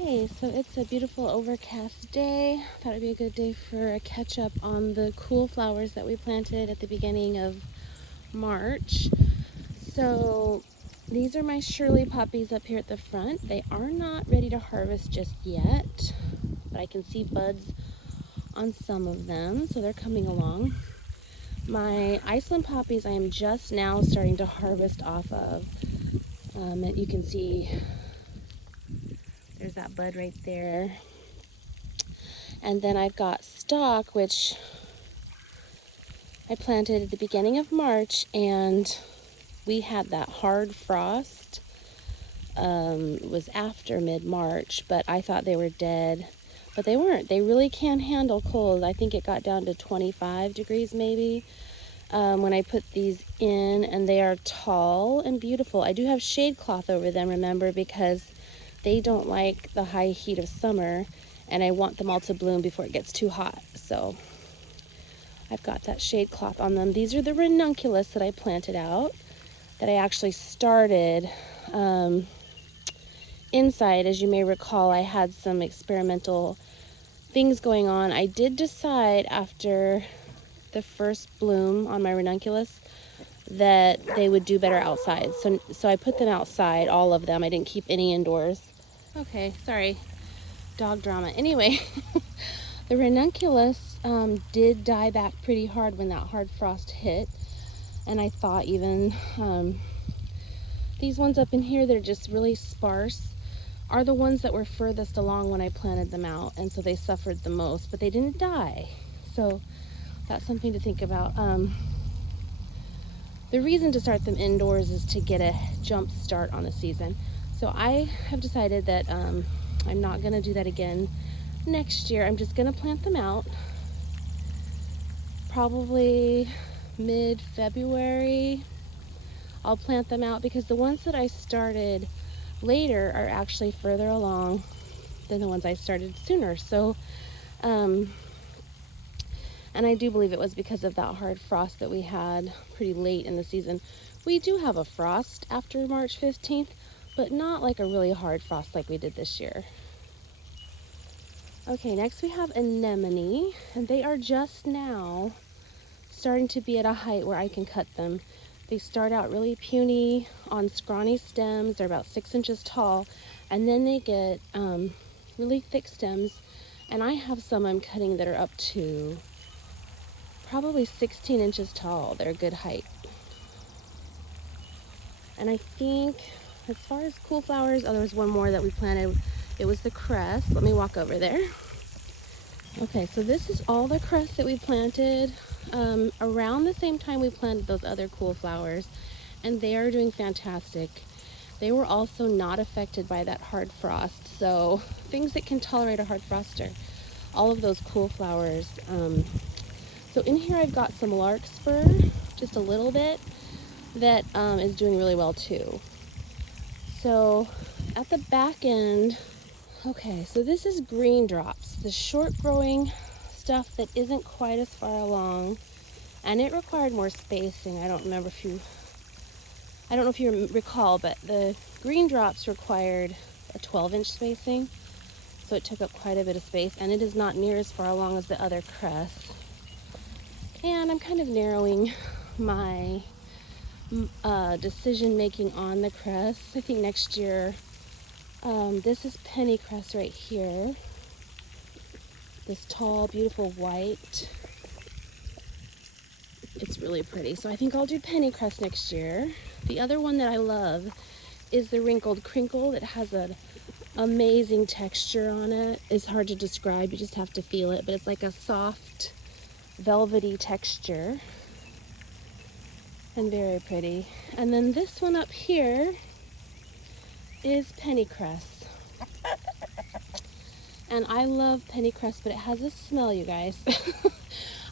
Okay, so it's a beautiful overcast day. Thought it'd be a good day for a catch up on the cool flowers that we planted at the beginning of March. So these are my Shirley poppies up here at the front. They are not ready to harvest just yet, but I can see buds on some of them, so they're coming along. My Iceland poppies I am just now starting to harvest off of. You can see there's that bud right there. And then I've got stock, which I planted at the beginning of March, and we had that hard frost. It was after mid-March, but I thought they were dead. But they weren't. They really can handle cold. I think it got down to 25 degrees maybe when I put these in, and they are tall and beautiful. I do have shade cloth over them, remember, because they don't like the high heat of summer, and I want them all to bloom before it gets too hot. So I've got that shade cloth on them. These are the ranunculus that I planted out, that I actually started inside. As you may recall, I had some experimental things going on. I did decide after the first bloom on my ranunculus that they would do better outside. So I put them outside, all of them. I didn't keep any indoors. Okay, sorry, dog drama. Anyway, the ranunculus did die back pretty hard when that hard frost hit. And I thought even these ones up in here, they're just really sparse, are the ones that were furthest along when I planted them out. And so they suffered the most, but they didn't die. So that's something to think about. The reason to start them indoors is to get a jump start on the season. So I have decided that I'm not going to do that again next year. I'm just going to plant them out probably mid-February. I'll plant them out because the ones that I started later are actually further along than the ones I started sooner. So and I do believe it was because of that hard frost that we had pretty late in the season. We do have a frost after March 15th, but not like a really hard frost like we did this year. Okay, next we have anemone, and they are just now starting to be at a height where I can cut them. They start out really puny on scrawny stems. They're about 6 inches tall, and then they get really thick stems, and I have some I'm cutting that are up to probably 16 inches tall. They're a good height. And I think as far as cool flowers, oh, there was one more that we planted. It was the cress. Let me walk over there. Okay, so this is all the cress that we planted around the same time we planted those other cool flowers, and they are doing fantastic. They were also not affected by that hard frost, so things that can tolerate a hard frost are all of those cool flowers. So in here I've got some larkspur, just a little bit, that is doing really well too. So at the back end, okay, so this is green drops, the short growing stuff that isn't quite as far along, and it required more spacing. I don't know if you recall, but the green drops required a 12-inch spacing, so it took up quite a bit of space, and it is not near as far along as the other cress. And I'm kind of narrowing my decision making on the cress. I think next year, this is pennycress right here. This tall, beautiful white. It's really pretty. So I think I'll do pennycress next year. The other one that I love is the wrinkled crinkle that has an amazing texture on it. It's hard to describe, you just have to feel it, but it's like a soft, velvety texture. And very pretty. And then this one up here is pennycress. And I love pennycress, but it has a smell, you guys.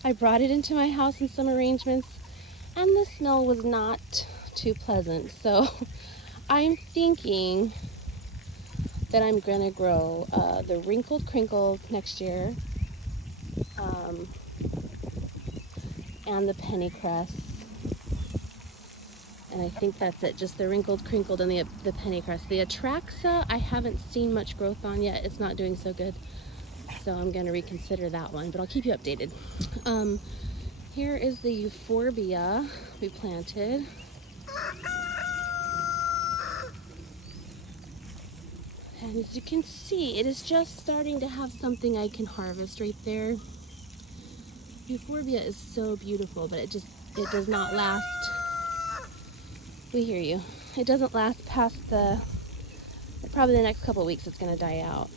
I brought it into my house in some arrangements, and the smell was not too pleasant. So I'm thinking that I'm gonna grow the wrinkled crinkle next year, and the pennycress. And I think that's it, just the wrinkled, crinkled, and the pennycrest. The Atraxa, I haven't seen much growth on yet. It's not doing so good. So I'm gonna reconsider that one, but I'll keep you updated. Here is the euphorbia we planted. And as you can see, it is just starting to have something I can harvest right there. Euphorbia is so beautiful, but it does not last. We hear you. It doesn't last past probably the next couple of weeks it's gonna die out.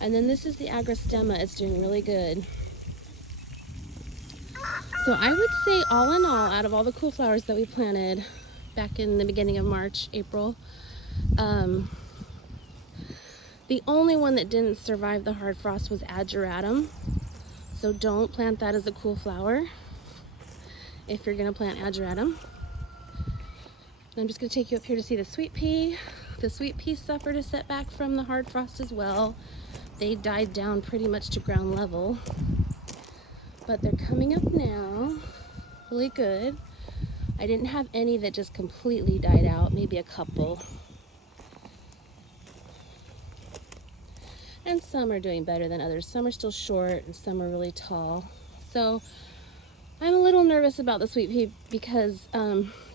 And then this is the agrostemma. It's doing really good. So I would say all in all, out of all the cool flowers that we planted back in the beginning of March, April, the only one that didn't survive the hard frost was Ageratum. So don't plant that as a cool flower if you're gonna plant Ageratum. I'm just gonna take you up here to see the sweet pea. The sweet pea suffered a setback from the hard frost as well. They died down pretty much to ground level, but they're coming up now, really good. I didn't have any that just completely died out, maybe a couple. And some are doing better than others. Some are still short and some are really tall. So I'm a little nervous about the sweet pea because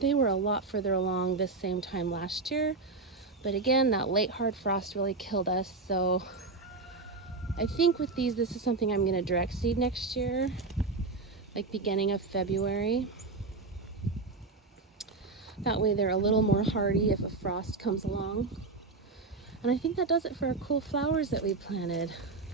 they were a lot further along this same time last year. But again, that late hard frost really killed us. So I think with these, this is something I'm gonna direct seed next year, like beginning of February. That way they're a little more hardy if a frost comes along. And I think that does it for our cool flowers that we planted.